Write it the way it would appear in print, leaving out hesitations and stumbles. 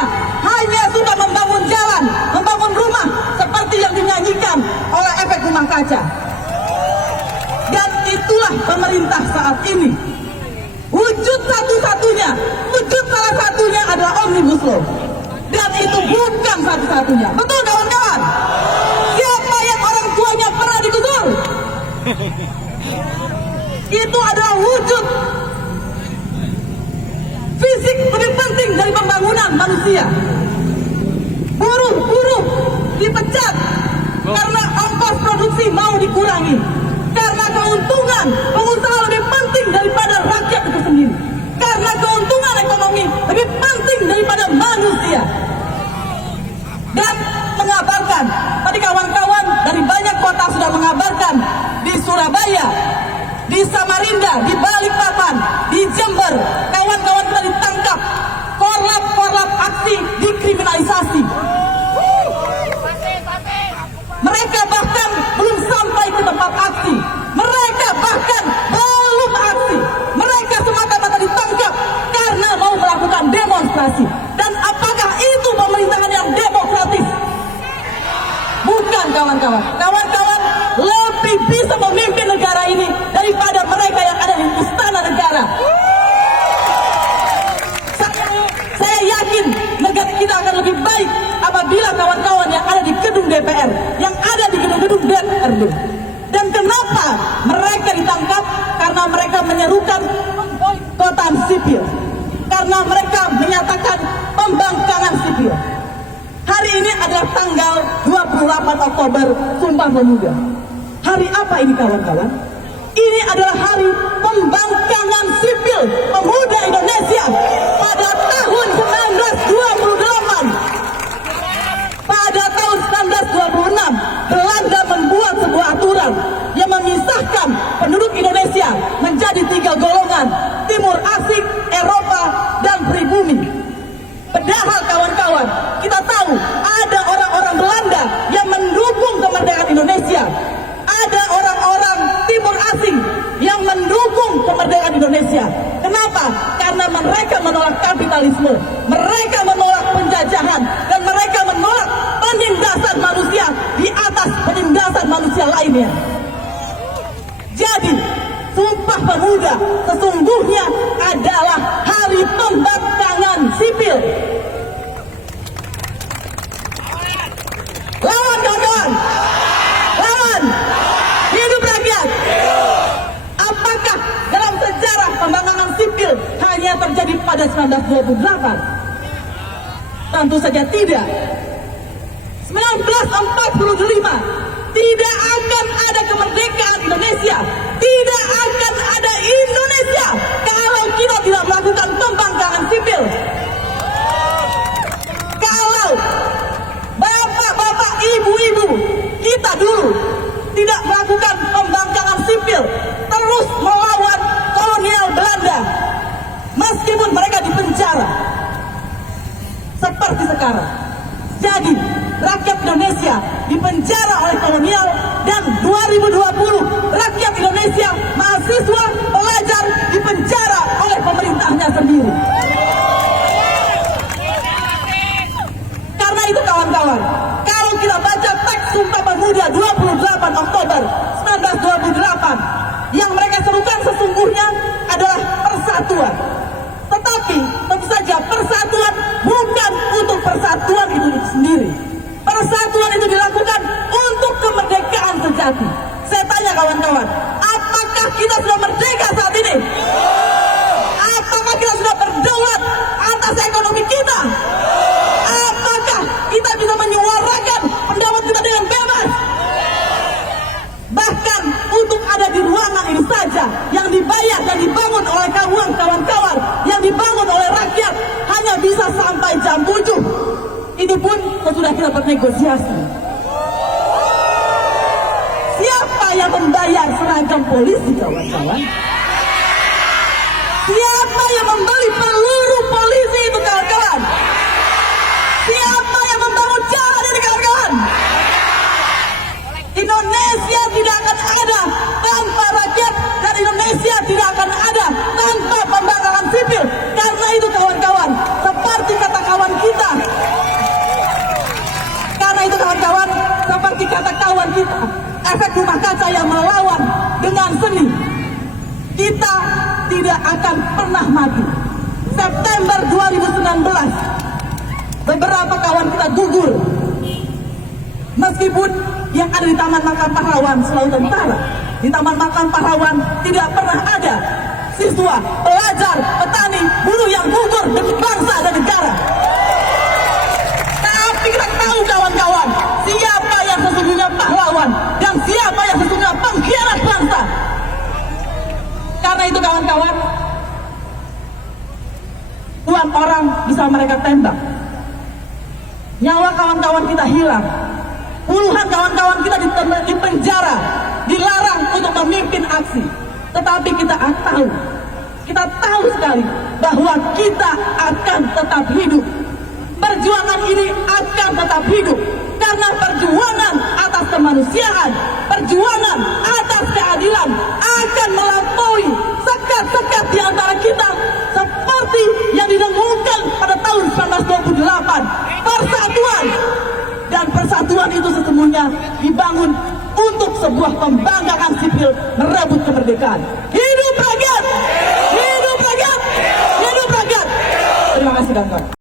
semuanya hanya sudah membangun jalan, membangun rumah seperti yang dinyanyikan oleh efek rumah kaca. Dan itulah pemerintah saat ini. Wujud satu-satunya, wujud salah satunya adalah Omnibus Law. Dan itu bukan satu-satunya. Betul kawan-kawan? Siapa yang orang tuanya pernah digusur? Itu adalah wujud fisik lebih penting dari pembangunan manusia. Buruh dipecat karena ongkos produksi mau dikurangi. Karena keuntungan pengusaha lebih penting daripada rakyat itu sendiri. Karena keuntungan ekonomi lebih penting daripada manusia. Dan mengabarkan, tadi kawan-kawan dari banyak kota sudah mengabarkan, di Surabaya, di Samarinda, di Balikpapan, di Jember, kawan-kawan kita ditangkap. Korlap aksi dikriminalisasi. Mereka bahkan belum sampai ke tempat aksi. Mereka bahkan belum aksi. Mereka semata-mata ditangkap karena mau melakukan demonstrasi. Dan apakah itu pemerintahan yang demokratis? Bukan kawan-kawan. Kawan-kawan lebih bisa memimpin negara ini daripada mereka yang ada di istana negara. Saya yakin negara kita akan lebih baik apabila kawan-kawan yang ada di gedung DPR, yang ada di gedung-gedung DPRD. Dan kenapa mereka ditangkap? Karena mereka menyerukan pemboikotan sipil. Karena mereka menyatakan pembangkangan sipil. Hari ini adalah tanggal 28 Oktober, Sumpah Pemuda. Hari apa ini kawan-kawan? Ini adalah hari pembangkangan sipil pemuda Indonesia pada tahun 1928. Pada tahun 1926, Belanda membuat sebuah aturan yang memisahkan penduduk Indonesia menjadi 3 golongan: Timur Asing, Eropa, dan pribumi. Padahal kawan-kawan, kita tahu ada orang-orang Belanda yang mendukung kemerdekaan Indonesia. Ada orang-orang Timur Asing yang mendukung kemerdekaan Indonesia. Kenapa? Karena mereka menolak kapitalisme, mereka menolak penjajahan, dan mereka menolak penindasan manusia di atas penindasan manusia lainnya. Jadi, Sumpah Pemuda sesungguhnya adalah hari pembangkangan sipil. Lawan kawan-kawan! Lawan! Hidup rakyat! Apakah dalam sejarah pembangkangan sipil hanya terjadi pada 1928? Tentu saja tidak. 1945 tidak akan ada kemerdekaan Indonesia, tidak akan ada Indonesia kalau kita tidak melakukan pembangkangan sipil. Kalau bapak-bapak, ibu-ibu kita dulu tidak melakukan pembangkangan sipil, terus melawan kolonial Belanda, meskipun mereka dipenjara seperti sekarang. Jadi rakyat Indonesia dipenjara oleh kolonial, dan 2020 rakyat Indonesia, mahasiswa, pelajar dipenjara oleh pemerintahnya sendiri. Karena itu kawan-kawan, kalau kita baca teks Sumpah Pemuda 28 Oktober 1928, yang mereka serukan sesungguhnya adalah persatuan. Tetapi tentu saja persatuan bukan untuk persatuan itu sendiri. Persatuan itu dilakukan untuk kemerdekaan sejati. Saya tanya kawan-kawan, apakah kita sudah merdeka saat ini? Apakah kita sudah berdaulat atas ekonomi kita? Apakah kita bisa menyuarakan pendapat kita dengan bebas? Bahkan untuk ada di ruangan ini saja yang dibayar dan dibangun oleh kawan-kawan, yang dibangun oleh rakyat, hanya bisa sampai jam 7. Ini pun sesudah kita bernegosiasi. Siapa yang membayar seragam polisi kawan-kawan? Siapa yang membeli peluru polisi itu kawan-kawan? Siapa yang membangun jalan ini kawan-kawan? Indonesia tidak akan ada tanpa rakyat, dan Indonesia tidak akan ada tanpa pembangkangan sipil. Karena itu kawan-kawan, seperti kata kawan kita kita tidak akan pernah mati. September 2019, beberapa kawan kita gugur. Meskipun yang ada di Taman Makam Pahlawan Sulawesi Utara, di Taman Makam Pahlawan tidak pernah ada siswa, pelajar, petani, buruh yang gugur demi bangsa dan negara. Tapi kita tahu kawan-kawan, siapa yang sesungguhnya pahlawan dan siapa yang sesungguhnya pengkhianat bangsa. Karena itu kawan-kawan, puluhan orang bisa mereka tembak, nyawa kawan-kawan kita hilang, puluhan kawan-kawan kita di penjara, dilarang untuk memimpin aksi. Tetapi kita tahu sekali bahwa kita akan tetap hidup. Perjuangan ini akan tetap hidup karena perjuangan atas kemanusiaan, perjuangan atas keadilan akan melampaui sekat-sekat di antara kita seperti yang didengungkan pada tahun 1928. Persatuan, dan persatuan itu sesungguhnya dibangun untuk sebuah pembangkangan sipil merebut kemerdekaan. Hidup rakyat! Hidup rakyat! Hidup rakyat! Terima kasih kawan-kawan.